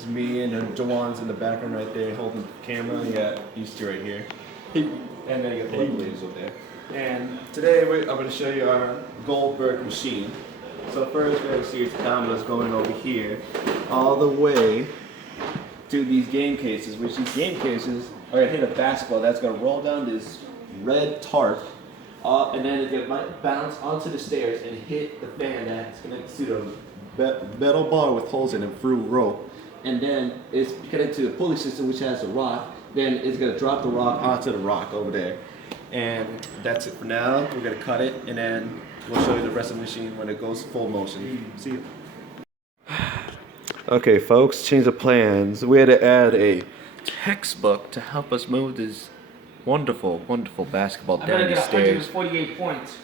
is me and Joan's in the background right there holding the camera. You got these two right here. And then you got the white ladies over there. And today I'm going to show you our goldburge machine. So first we're going to see its dominoes going over here all the way to these game cases, which these game cases are going to hit a basketball that's going to roll down this red tarp, and then it's going to bounce onto the stairs and hit the fan that's connected to the metal bar with holes in it through rope. And then it's connected to the pulley system, which has a rock. Then it's going to drop the rock onto the rock over there. And that's it for now. We're going to cut it, and then we'll show you the rest of the machine when it goes full motion. See you. Okay, folks, change of plans. We had to add a textbook to help us move this wonderful, wonderful basketball down the stairs. 148 points.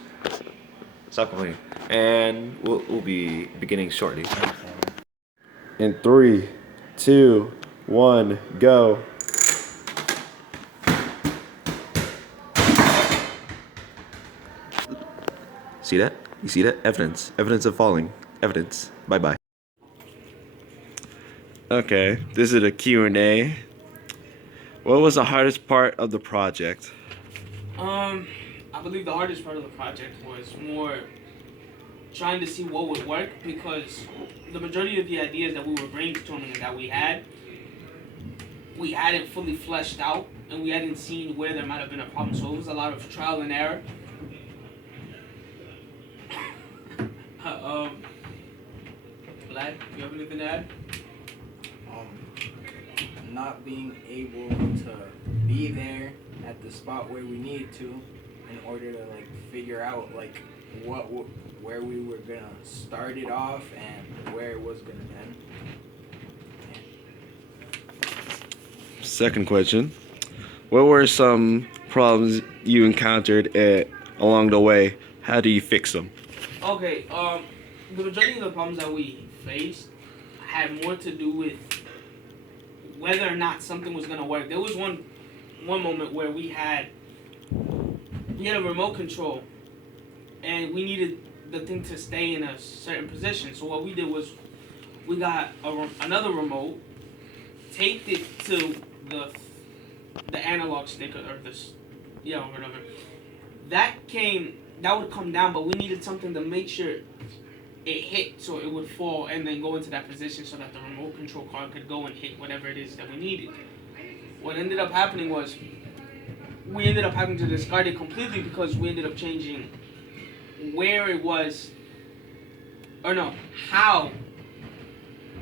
Stop complaining. And we'll be beginning shortly. In 3, 2, 1, go. See that? You see that? Evidence. Evidence of falling. Evidence. Bye-bye. Okay, this is a Q&A. What was the hardest part of the project? I believe the hardest part of the project was more trying to see what would work, because the majority of the ideas that we were brainstorming and that we hadn't fully fleshed out, and we hadn't seen where there might have been a problem. So it was a lot of trial and error. Vlad, you have anything to add? Not being able to be there at the spot where we needed to in order to figure out where we were gonna start it off and where it was gonna end. Second question. What were some problems you encountered along the way? How do you fix them? Okay, the majority of the problems that we faced had more to do with whether or not something was gonna work. There was one moment where we had a remote control, and we needed the thing to stay in a certain position. So what we did was we got another remote, taped it to the analog stick or whatever. That would come down, but we needed something to make sure it hit so it would fall and then go into that position so that the remote control card could go and hit whatever it is that we needed. What ended up happening was we ended up having to discard it completely because we ended up changing where it was, or no, how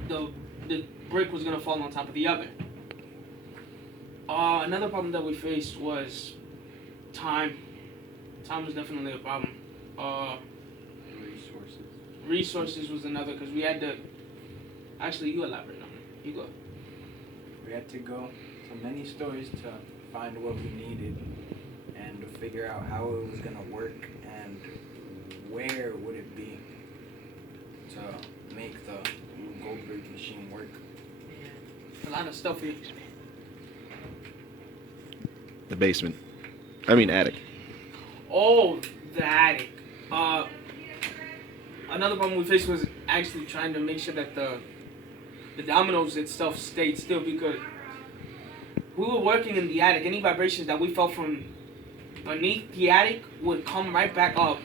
the brick was going to fall on top of the other. Another problem that we faced was time. Time was definitely a problem. Resources was another, because we had to... Actually, you elaborate on it. You go. We had to go to many stores to find what we needed and to figure out how it was going to work and where would it be to make the goldburge machine work. A lot of stuff here. The basement. I mean attic. Oh, the attic. Another problem we faced was actually trying to make sure that the dominoes itself stayed still, because we were working in the attic. Any vibrations that we felt from beneath the attic would come right back up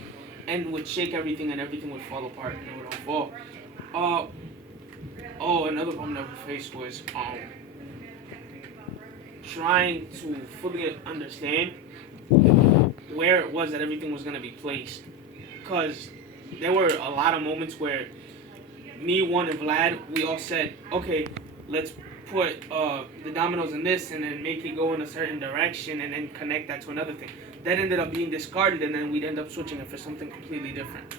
and would shake everything, and everything would fall apart and it would all fall. Another problem that we faced was trying to fully understand where it was that everything was going to be placed, because there were a lot of moments where me, Juan, and Vlad, we all said, okay, let's put the dominoes in this and then make it go in a certain direction and then connect that to another thing. That ended up being discarded, and then we'd end up switching it for something completely different.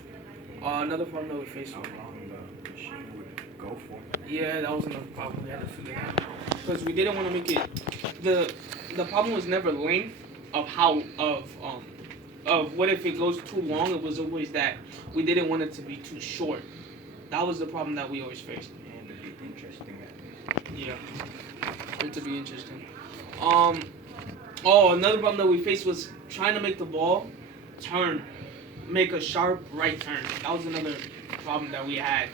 Another problem that we faced. How long the machine would go for? Yeah, that was another problem we had to figure out, because we didn't want to make it. The problem was never length of what if it goes too long. It was always that we didn't want it to be too short. That was the problem that we always faced. And to be interesting. Yeah, it to be interesting. Another problem that we faced was trying to make the ball make a sharp right turn. That was another problem that we had,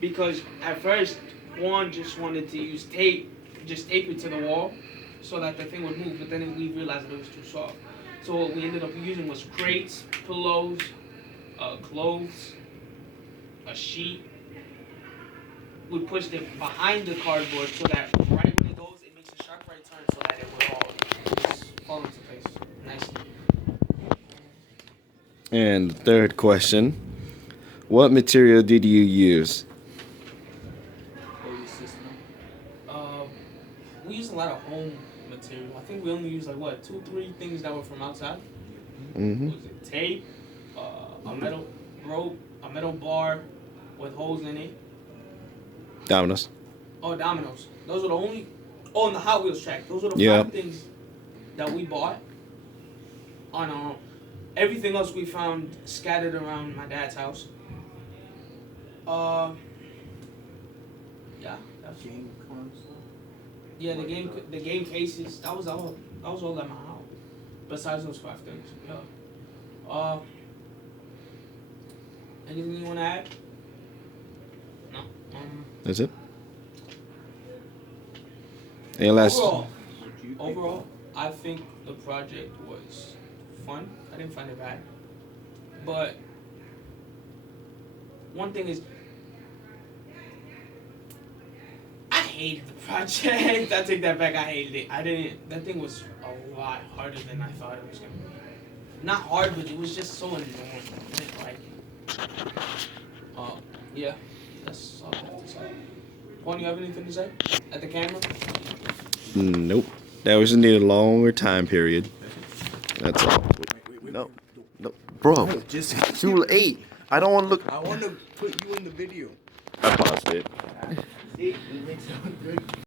because at first Juan just wanted to use tape, just tape it to the wall, so that the thing would move. But then we realized that it was too soft. So what we ended up using was crates, pillows, clothes, a sheet. We pushed it behind the cardboard so that right when it goes, it makes a sharp right turn so that it will all just fall into place nicely. And the third question, what material did you use? Holy system. We used a lot of home material. I think we only used like what, 2-3 things that were from outside. Mm-hmm. What was it? Tape, a metal rope, a metal bar with holes in it. Dominoes. Oh, dominoes. Those are the only. Oh, and the Hot Wheels track. Those are the Yep. 5 things that we bought. On everything else we found scattered around my dad's house. Yeah. That's, Game console. yeah, the game cases. That was all. That was all at my house. Besides those 5 things. Yeah. Anything you want to add? No. That's it? Any last? Overall, I think the project was fun. I didn't find it bad. But one thing is, I hated the project. I take that back. I hated it. I didn't. That thing was a lot harder than I thought it was gonna be. Not hard, but it was just so annoying. I didn't like it. Yeah, that's all I have to say. Juan, you have anything to say at the camera? Nope. That was need a longer time period. That's all. No. No. Bro, Just you 8. I don't want to look. I want to put you in the video. I paused it. See, it makes it look good.